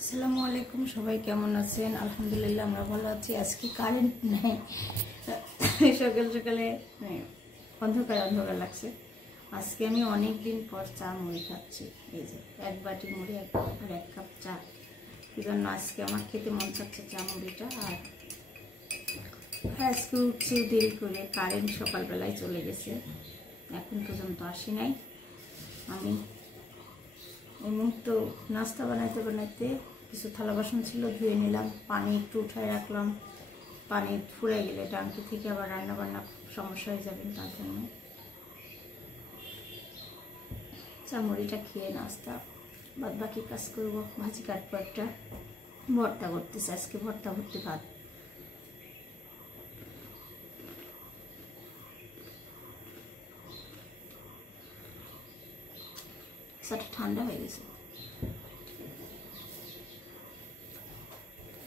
আসসালামু আলাইকুম, সবাই কেমন আছেন? আলহামদুলিল্লাহ আমরা ভালো আছি। আজকে কারেন্ট নেই, সকাল সকালে অন্ধকার অন্ধকার লাগছে। আজকে আমি অনেক দিন পর চা মুড়ি খাচ্ছি। এই যে এক বাটি মুড়ি আর এক কাপ চা। এই জন্য আজকে আমার খেতে মন চাচ্ছে চা মুড়িটা। আর আজকে উঠছি দেরি করে, কারেন্ট সকালবেলায় চলে গেছে, এখন পর্যন্ত আসি নাই। আমি এই মুহূর্তে নাস্তা বানাইতে বানাইতে কিছু থালা বাসন ছিল, ধুয়ে নিলাম, পানি একটু উঠায় রাখলাম। পানি ফুরে গেলে টাঙ্কি থেকে আবার রান্না বান্না সমস্যা হয়ে যাবে, তার জন্য চামড়িটা খেয়ে নাস্তা বাদ বাকি কাজ করবো। ভাজি কাটবো, একটা ভর্তা করতেছে আজকে, ভর্তা ভর্তি ভাত। সেটা ঠান্ডা হয়ে গেছে,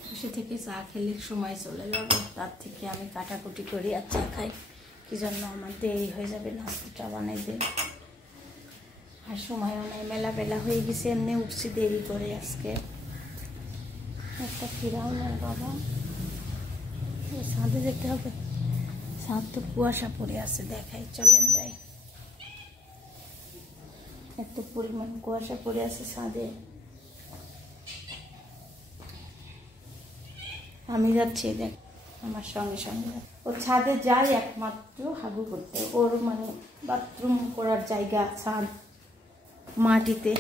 বসে থেকে চা খেলে সময় চলে যাবে, তার থেকে আমি কাটাকুটি করি আর চা খাই। কি জন্য আমার দেরি হয়ে যাবে নাস্তাটা বানাইতে, আর সময়ও নাই, মেলা বেলা হয়ে গেছে, এমনি উঠছি দেরি করে। আজকে একটা ফিরাও না বাবা, ছাদে যেতে হবে, ছাদ তো কুয়াশা পড়ে আছে, দেখাই, চলেন যাই। এত পরিমাণ কুয়াশা পড়ে আছে ছাদে। আমি যাচ্ছি, দেখ আমার সঙ্গে সঙ্গে। ও ছাদে যাই একমাত্র হাগু করতে, ওর মানে বাথরুম করার জায়গা ছাদ, মাটিতে।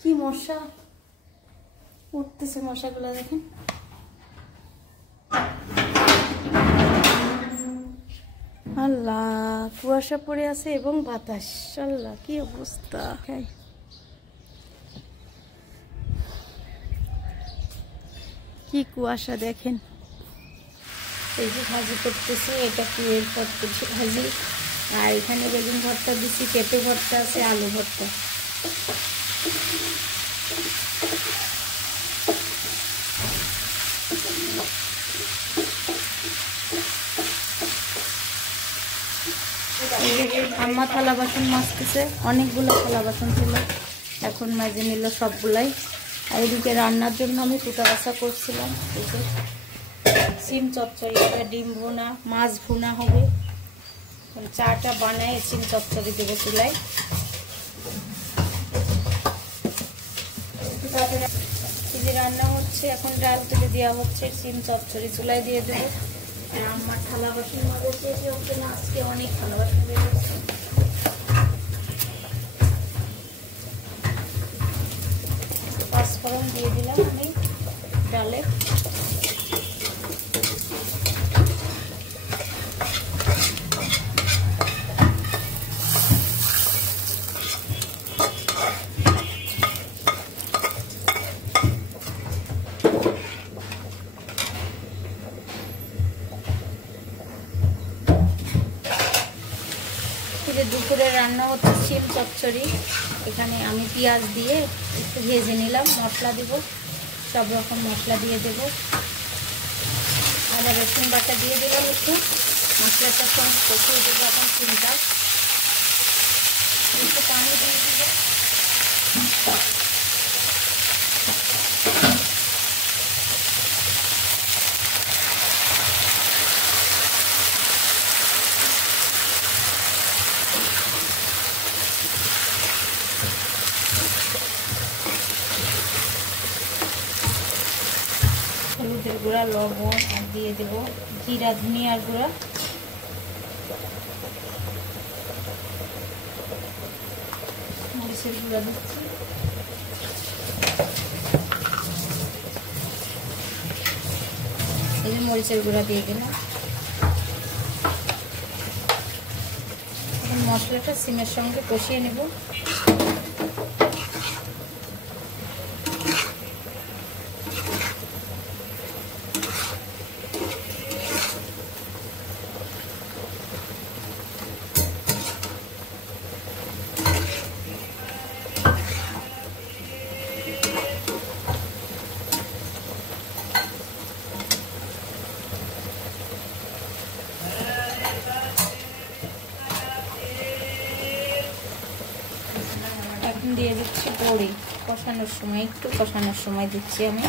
কি মশা উঠতেছে, মশাগুলো দেখেন। আল্লাহ, কুয়াশা পড়ে আছে এবং বাতাস, আল্লাহ কি অবস্থা। কি কুয়াশা দেখেন। এই যে ভাজি করতেছি, এটা কি এর করতেছি ভাজি। আর এখানে বেগুন ভর্তা দিচ্ছি, পেঁপে ভর্তা আছে, আলু ভর্তা। আম্মা থালা বাসন মাজতেছে, অনেকগুলো থালা বাসন ছিল, এখন মেজে নিল সবগুলাই। আর এদিকে রান্নার জন্য আমি কুটা বাছা করছিলাম। সিম চচ্চড়ি হবে, ডিম ভুনা, মাছ ভুনা হবে। চাটা বানায় সিম চচ্চড়ি দেবো চুলায়। এই যে রান্না হচ্ছে, এখন ডাল তুলে দেওয়া হচ্ছে, সিম চচ্চড়ি চুলায় দিয়ে দেবো। আর আমার থালা বাসন মাঝে শেষ হচ্ছে না, আজকে অনেক থালা বাসন বের হচ্ছে। পাঁচফোড়ন দিয়ে দিলাম আমি ডালে। দুপুরে রান্না হচ্ছে সিম চচ্চড়ি। এখানে আমি পেঁয়াজ দিয়ে একটু ভেজে নিলাম, মশলা দিব, সব রকম মশলা দিয়ে দেব। আদা রসুন বাটা দিয়ে দিলাম একটু, মশলাটার সঙ্গে কষিয়ে দেবো। এখন সিমটা একটু পানি দিয়ে দেবো। হলুদের গুঁড়া, লবণ আর দিয়ে দেবো জিরা ধনিয়ার গুঁড়া। মরিচের গুঁড়া দিচ্ছি, এই যে মরিচের গুঁড়া দিয়ে দিলাম। এখন মশলাটা সিমের সঙ্গে কষিয়ে নেব। এখন দিয়ে দিচ্ছি বড়ি। কষানোর সময়, একটু কষানোর সময় দিচ্ছি আমি।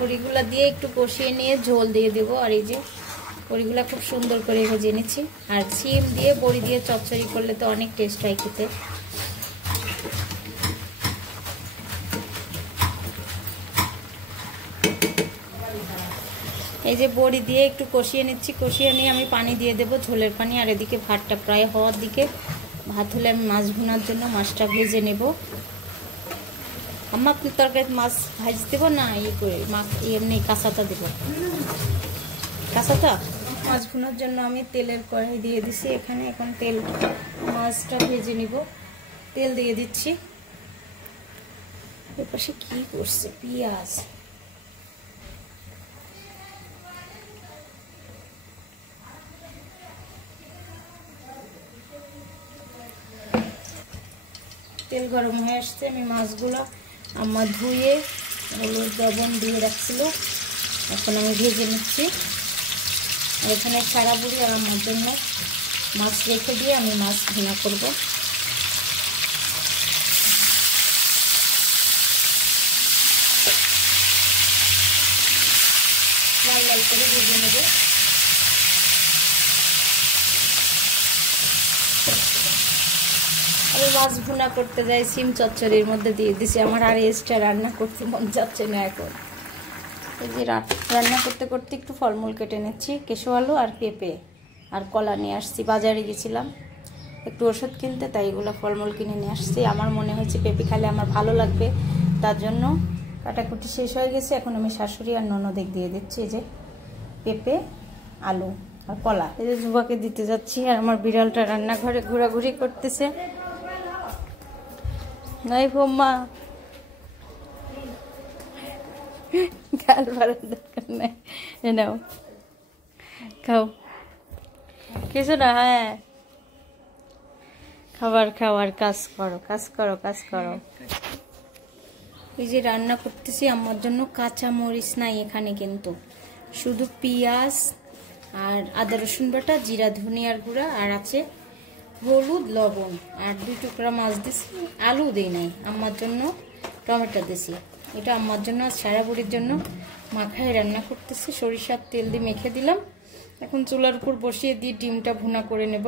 বড়িগুলা দিয়ে একটু কষিয়ে নিয়ে ঝোল দিয়ে দেবো। আর এই যে বড়িগুলা খুব সুন্দর করে ভেজে নিচ্ছি। আর সিম দিয়ে বড়ি দিয়ে চচ্চড়ি করলে তো অনেক টেস্ট হয় খেতে। এই যে বড়ি দিয়ে একটু কষিয়ে নিচ্ছি। কষিয়ে নিয়ে আমি পানি দিয়ে দেবো, ঝোলের পানি। আর এদিকে ভাতটা প্রায় হওয়ার দিকে। ভাত হলে আমি মাছ ভুনার জন্য মাছটা ভেজে নেব। আম্মা, আপনি তরকারিতে মাছ ভাজি দেবো না ইয়ে করে মাছ এমনি কাঁচাটা দেবো? কাঁচাটা মাছ ভুনার জন্য আমি তেলের কড়াই দিয়ে দিছি এখানে। এখন তেল, মাছটা ভেজে নিব। তেল দিয়ে দিচ্ছি। এর পাশে কি করছে? পেঁয়াজ। তেল গরম হয়ে আসছে। আমি মাছগুলো আমার ধুয়ে হলুদ লবণ দিয়ে রাখছিল, এখন আমি ভেজে নিচ্ছি। এখানে সারা বুড়ি আর আমার জন্য মাছ রেখে দিয়ে আমি মাছ ভুনা করব। লাল লাল করে ভেজে নেব। আমি মাছ ভুনা করতে যাই সিম চচ্চড়ির মধ্যে দিয়ে দিছি। আমার আর এক্সট্রা রান্না করতে মন যাচ্ছে না এখন। এই যে রান্না করতে করতে একটু ফলমূল কেটে নিচ্ছি। কেশু আলু আর পেঁপে আর কলা নিয়ে আসছি। বাজারে গেছিলাম একটু ওষুধ কিনতে, তাই এগুলো ফলমূল কিনে নিয়ে আসছি। আমার মনে হয়েছে পেঁপে খেলে আমার ভালো লাগবে, তার জন্য কাটাকুটি শেষ হয়ে গেছে। এখন আমি শাশুড়ি আর ননদের দিয়ে দিচ্ছি এই যে পেঁপে, আলু আর কলা। এই যে যুবাকে দিতে যাচ্ছি। আর আমার বিড়ালটা রান্নাঘরে ঘোরাঘুরি করতেছে। নাই বৌমা, গাল বাড়ার দরকার নাই, নাও খাও। কিছু না, হ্যাঁ খাবার খাওয়ার কাজ করো, কাজ করো, কাজ করো। এই যে রান্না করতেছি আমার জন্য কাঁচা মরিচ নাই এখানে, কিন্তু শুধু পেঁয়াজ আর আদা রসুন বাটা, জিরা ধনিয়ার গুঁড়া, আর আছে হলুদ লবণ, আর 2 টুকরা মাছ দিছি। আলু দিই নাই, আমার জন্য টমেটো দিছি। এটা আমার জন্য আর সারা বুড়ির জন্য মাখায় রান্না করতেছি। সরিষার তেল দিয়ে মেখে দিলাম। এখন চুলার উপর বসিয়ে দিয়ে ডিমটা ভুনা করে নেব।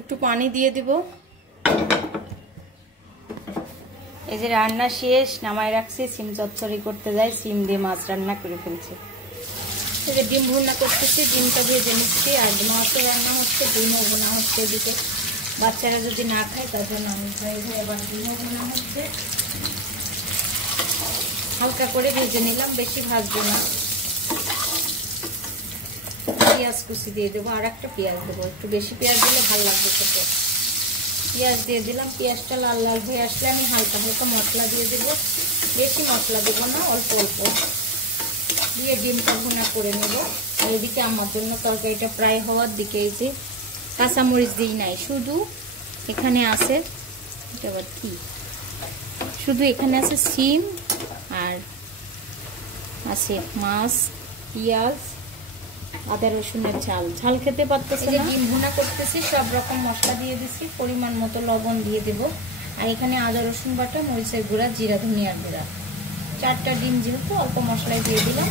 একটু পানি দিয়ে দিব। এই যে রান্না শেষ, নামায় রাখছি। সিম চচ্চড়ি করতে যাই, সিম দিয়ে মাছ রান্না করে ফেলছি। এই যে ডিম ভুনা করতেছি, ডিমটা ভেজে নিচ্ছি। আর মাছও রান্না হচ্ছে, ডিমও ভুনা হচ্ছে। এদিকে বাচ্চারা যদি না খায় তার জন্য আমি ভয়ে ভয়ে এবার ডিমও ভুনা হচ্ছে। হালকা করে ভেজে নিলাম, বেশি ভাজবো না। পেঁয়াজ কুচি দিয়ে দেবো, আর একটা পেঁয়াজ দেবো। একটু বেশি পেঁয়াজ দিলে ভালো লাগবে খেতে। পেঁয়াজ দিয়ে দিলাম। পেঁয়াজটা লাল লাল হয়ে আসলে আমি হালকা হালকা মশলা দিয়ে দেবো। বেশি মশলা দেবো না, অল্প অল্প দিয়ে ডিমটা ভুনা করে নেব। আর এদিকে আমার জন্য তরকারিটা প্রায় হওয়ার দিকে। এই যে কাঁচামরিচ দিই নাই, শুধু এখানে আছে, এটা আবার কি, শুধু এখানে আছে সিম আর আছে মাছ, পেঁয়াজ, আদা রসুনের ঝাল। ঝাল খেতে পারতেছে না। ডিম ভুনা করতেছি, সব রকম মশলা দিয়ে দিছি, পরিমাণ মতো লবণ দিয়ে দেব। আর এখানে আদা রসুন বাটা, মরিচের গুঁড়া, জিরা ধনিয়ার গুঁড়া। 4টা ডিম যেহেতু অল্প মশলায় দিয়ে দিলাম।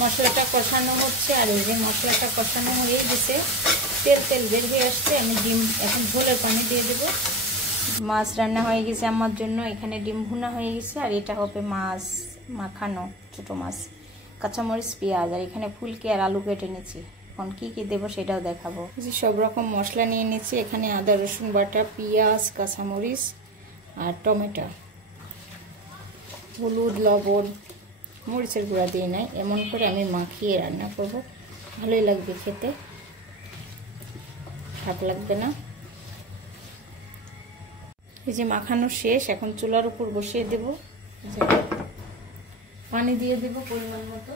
মশলাটা কষানো হচ্ছে। আর এই যে মশলাটা কষানো হয়ে গেছে, তেল তেল বের হয়ে আসছে। আমি ডিম এখন ঝোলের পানি দিয়ে দেবো। মাছ রান্না হয়ে গেছে আমার জন্য। এখানে ডিম ভুনা হয়ে গেছে। আর এটা হবে মাছ মাখানো, ছোটো মাছ, কাঁচামরিচ, পেঁয়াজ। আর এখানে ফুলকি আর আলু কেটে নিচ্ছি। এখন কি কি দেবো সেটাও দেখাবো। যে সব রকম মশলা নিয়ে নিচ্ছি। এখানে আদা রসুন বাটা, পেঁয়াজ, কাঁচামরিচ আর টমেটো, হলুদ লবণ, মরিচের গুঁড়া দিয়ে নাই। এমন করে আমি মাখিয়ে রান্না করব, ভালোই লাগবে খেতে, খারাপ লাগবে না। এই যে মাখানো শেষ, এখন চুলার উপর বসিয়ে দেব। পানি দিয়ে দেব পরিমাণ মতো।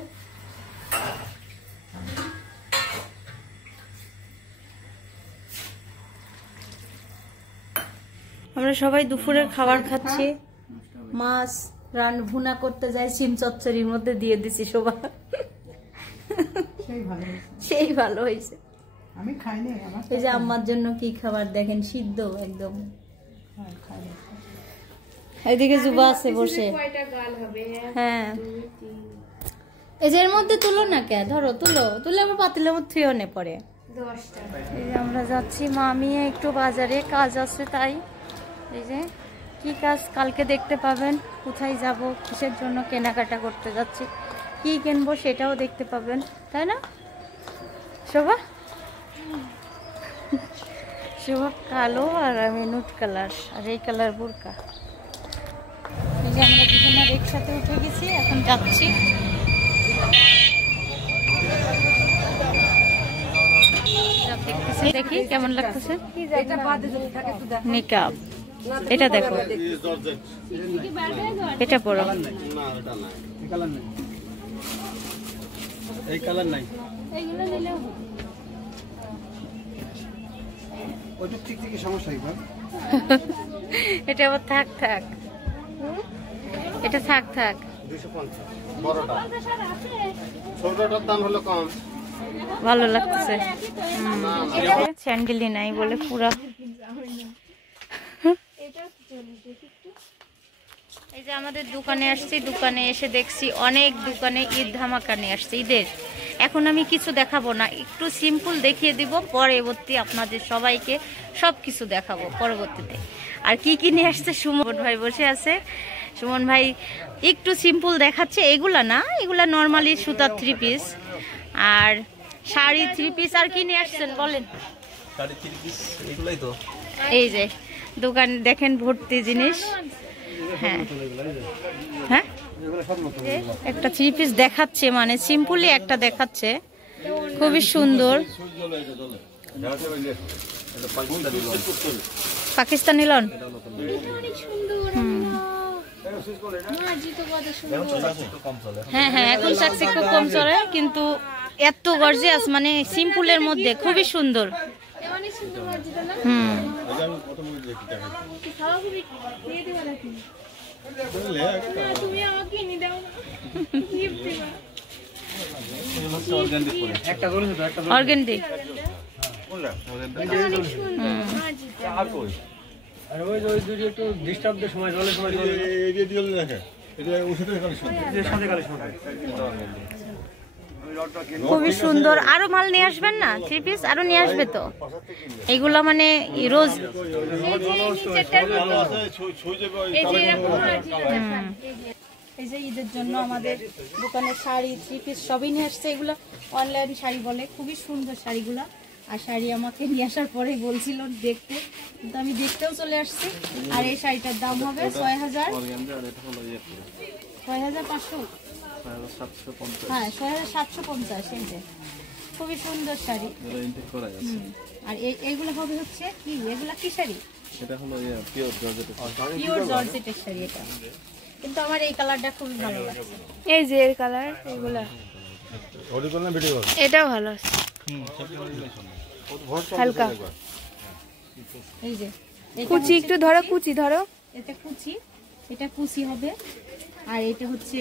আমরা সবাই দুপুরের খাবার খাচ্ছি। মাছ ভুনা করতে যাই, সিম চচ্চড়ির মধ্যে দিয়ে দিছি সবাই। সেই ভালো হয়েছে। আমি খাইনি। এই যে আম্মার জন্য কি খাবার দেখেন, সিদ্ধ একদম। এদিকে জুবা আছে বসে। হ্যাঁ, এই যে এর মধ্যে তুলো না কে, ধরো তুলে আবার পাতিলের মধ্যে অনে পড়ে। এই যে আমরা যাচ্ছি মামি একটু বাজারে, কাজ আছে তাই। এই যে কি কাজ কালকে দেখতে পাবেন, কোথায় যাব, কিসের জন্য কেনাকাটা করতে যাচ্ছি, কি কিনবো সেটাও দেখতে পাবেন, তাই না শোভা? শোভা কালো আর আমি নুট কালার, আর এই কালার বোরকা। এই যে আমরা দুজনের একসাথে উঠে গেছি, এখন যাচ্ছি। দেখি কেমন লাগতেছে। নিকাব, এটা দেখো, এটা পরো। এই কালার নাই, ওটা ঠিক থেকে সমস্যা কি? এটা আবার থাক, এটা থাক। 250 বড়টা, ছোটটার দাম হলো কম। ভালো লাগছে। স্যান্ডেলই নাই বলে পুরা। এই যে আমাদের দোকানে আসছি, দোকানে এসে দেখছি অনেক দোকানে ঈদ ধামাকা নিয়ে আসছে ঈদের। এখন আমি কিছু দেখাবো না, একটু সিম্পল দেখিয়ে দিব, পরবর্তী আপনাদের সবাইকে সবকিছু দেখাবো পরবর্তীতে। আর কি কি নিয়ে আসছে, সুমন ভাই বসে আছে। সুমন ভাই একটু সিম্পল দেখাচ্ছে। এগুলা না, এগুলা নর্মালি সুতার 3 পিস আর শাড়ি 3 পিস। আর কি নিয়ে আসছেন বলেন? শাড়ি 3 পিস, এগুলাই তো। এই যে দোকান দেখেন ভর্তি জিনিস। হ্যাঁ, একটা 3 পিস দেখাচ্ছে, মানে সিম্পলি একটা দেখাচ্ছে, খুবই সুন্দর। পাকিস্তানি লন। হ্যাঁ, এখন সাকসি খুব কম চলে, কিন্তু এত গর্জিয়াস, মানে সিম্পলের মধ্যে খুবই সুন্দর। অর্গানডি খুবই সুন্দর। আরো মাল নিয়ে আসবেন না? 3 পিস আরো নিয়ে আসবে তো। এগুলা মানে রোজ এই যে ঈদের জন্য আমাদের দোকানে শাড়ি 3 পিস সবই নিয়ে আসছে। এগুলো অনলাইন শাড়ি বলে, খুবই সুন্দর শাড়িগুলা। আর শাড়ি আমাকে নিয়ে আসার পরেই বলছিল দেখতে, কিন্তু আমি দেখতেও চলে আসছি। আর এই শাড়িটার দাম হবে 6000, 6500, হ্যাঁ 6750। এই যে খুবই সুন্দর শাড়ি। আর এইগুলো হবে হচ্ছে কি, এগুলা কি শাড়ি? এটা হলো পিওর জর্জেটের শাড়ি এটা। কিন্তু আমার এই কালারটা খুবই ভালো লাগছে। এই যে এর কালার, এগুলা এটাও ভালো আছে, হালকা এই যে কুচি। একটু ধরো, কুচি ধরো। এটা কুচি হবে। আর এটা হচ্ছে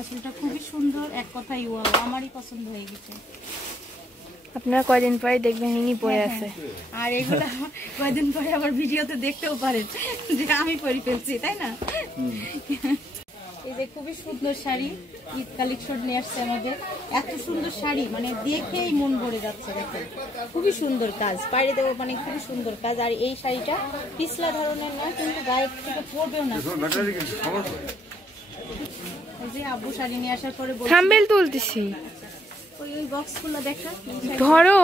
আসলটা খুবই সুন্দর। এক কথাই ওয়াও, আমারই পছন্দ হয়ে গেছে। আপনারা কয়দিন পরে দেখবেন ইনি পরে আছে। আর এগুলা কয়দিন পরে আবার ভিডিওতে দেখতেও পারেন যে আমি পরে ফেলছি, তাই না? এই যে খুবই সুন্দর শাড়ি, ঈদ কালেকশন নিয়ে আসছে আমাদের। এত সুন্দর শাড়ি, মানে দেখেই মন ভরে যাচ্ছে। দেখেন খুবই সুন্দর কাজ, বাইরে দেবো, মানে খুবই সুন্দর কাজ। আর এই শাড়িটা পিছলা ধরনের না, কিন্তু গায়ে থেকে পরবেও না। এই যে আব্বু শাড়ি নিয়ে আসার পরে থাম্বনেল তুলতেছি, ওই বক্সগুলো দেখা ধরো।